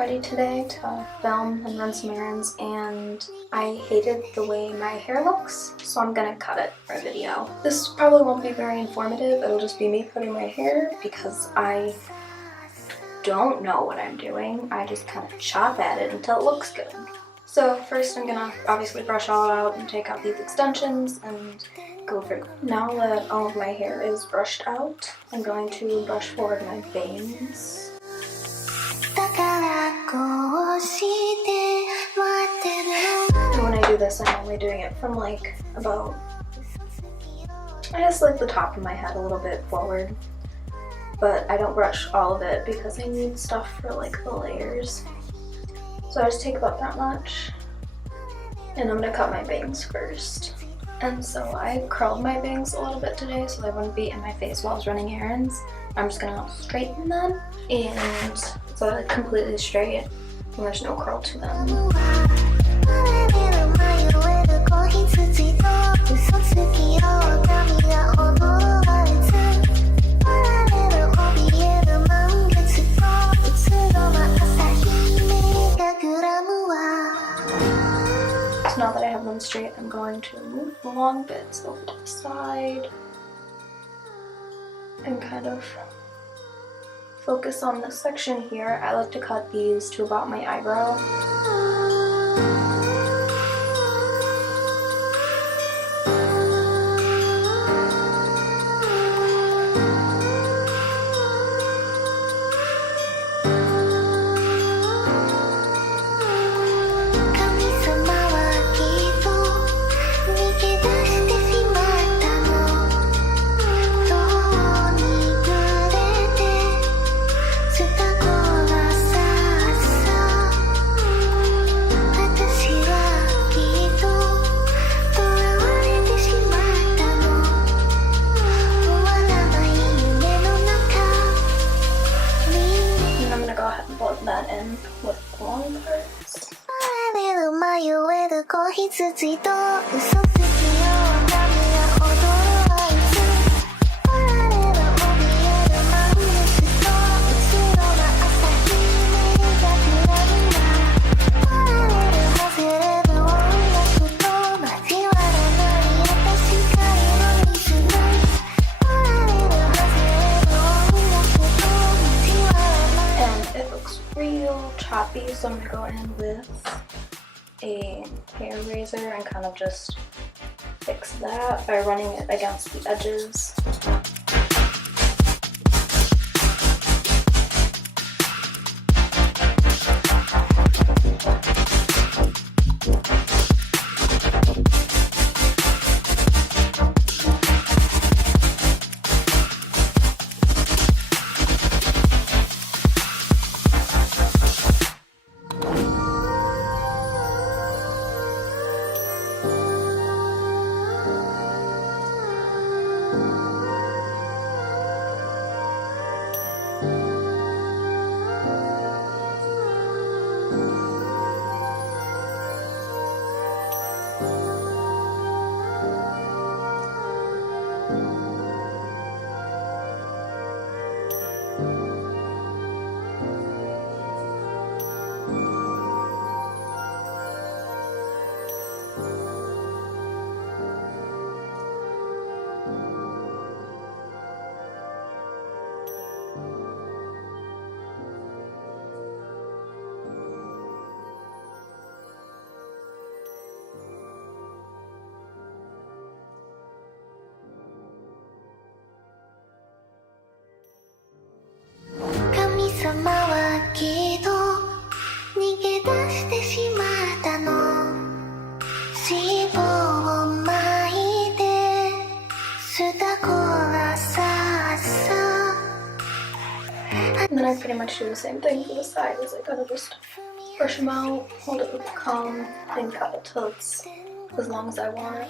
ready today to film and run some errands, and I hated the way my hair looks, so I'm gonna cut it for a video. This probably won't be very informative, it'll just be me cutting my hair because I don't know what I'm doing. I just kind of chop at it until it looks good. So first I'm gonna obviously brush all out and take out these extensions and go through. Now that all of my hair is brushed out, I'm going to brush forward my bangs. And when I do this, I'm only doing it from like about, I just like the top of my head a little bit forward. But I don't brush all of it because I need stuff for like the layers. So I just take about that much. And I'm gonna cut my bangs first. And so I curled my bangs a little bit today so they wouldn't be in my face while I was running errands. I'm just gonna straighten them, and so they're completely straight and there's no curl to them. So now that I have them straight, I'm going to move the long bits over to the side and kind of focus on this section here. I like to cut these to about my eyebrow. That in with the long parts. Real choppy, so I'm gonna go in with a hair razor and kind of just fix that by running it against the edges. And then I pretty much do the same thing for the sides. I gotta just brush them out, hold it with the comb, and cut it till it's as long as I want it.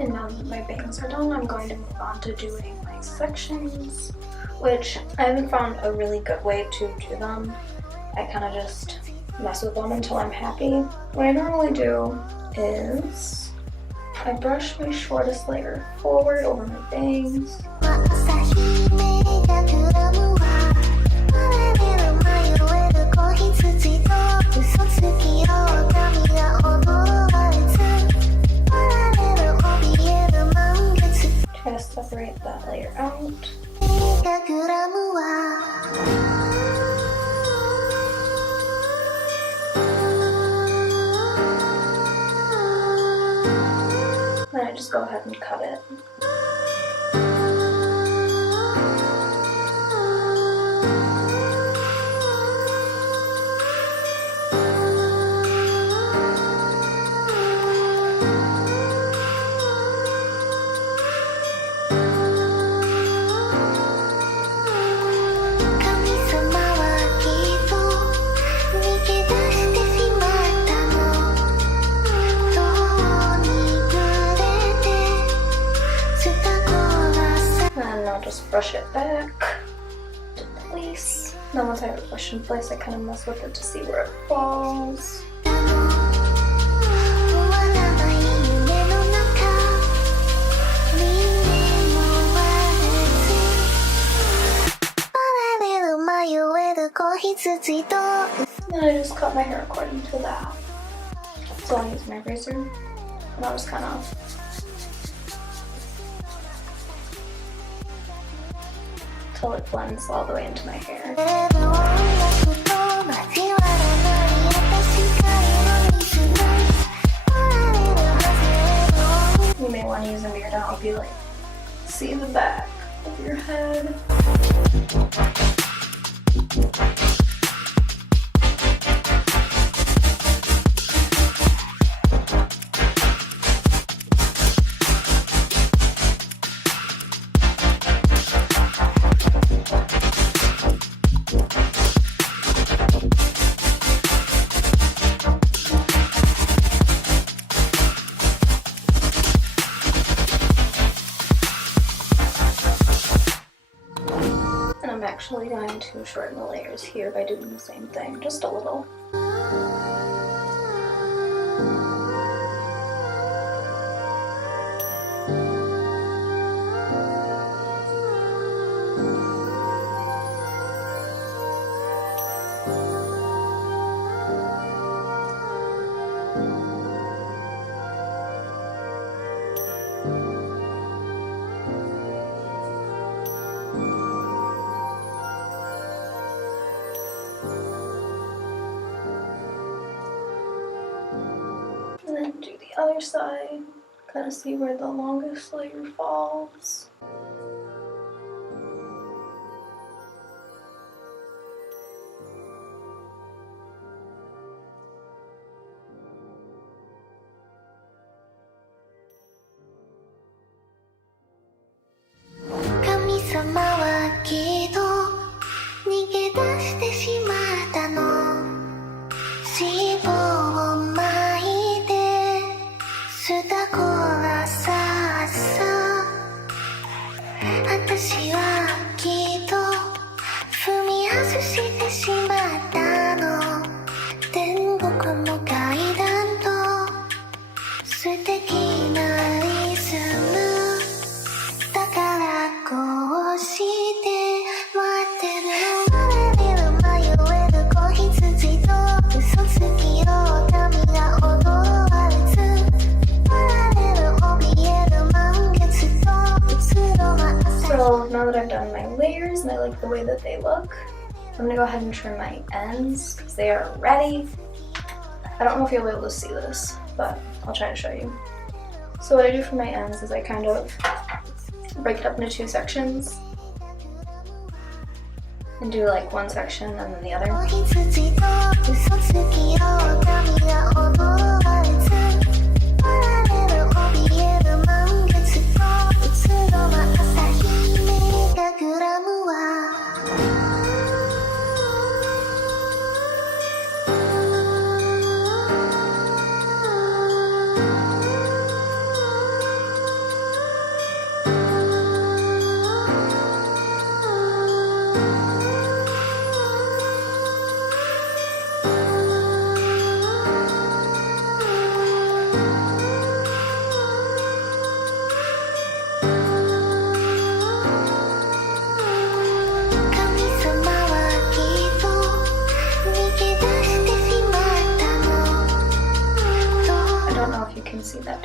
And now that my bangs are done, I'm going going to move on to doing my sections, which I haven't found a really good way to do them. I kind of just mess with them until I'm happy. What I normally do is I brush my shortest layer forward over my bangs. Try to separate that layer out. Then I just go ahead and cut it. Just brush it back to place. Then once I have it brushed in place, I kind of mess with it to see where it falls. Then I just cut my hair according to that. So I'll use my razor and I'll just kind of till it blends all the way into my hair. You may want to use a mirror to help you like see the back of your head. I'm actually going to shorten the layers here by doing the same thing, just a little. And then do the other side, kind of see where the longest layer falls. So now that I've done my layers and I like the way that they look, I'm gonna go ahead and trim my ends because they are ready. I don't know if you'll be able to see this, but I'll try to show you. So what I do for my ends is I kind of break it up into two sections and do like one section and then the other.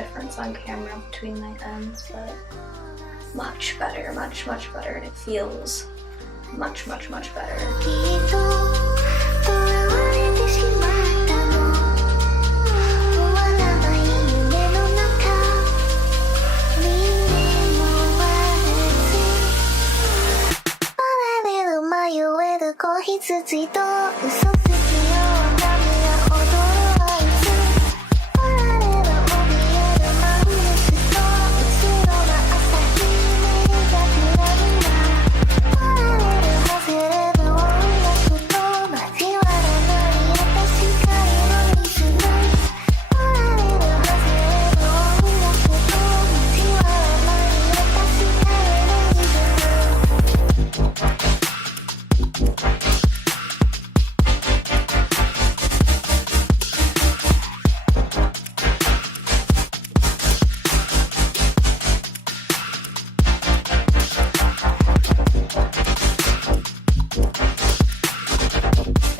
difference on camera between my ends, but much better, much better, and it feels much better.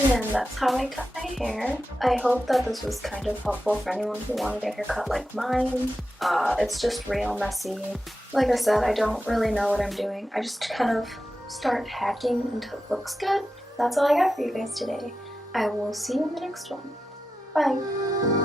And that's how I cut my hair. I hope that this was kind of helpful for anyone who wanted a haircut like mine. It's just real messy. Like I said, I don't really know what I'm doing. I just kind of start hacking until it looks good. That's all I got for you guys today. I will see you in the next one. Bye!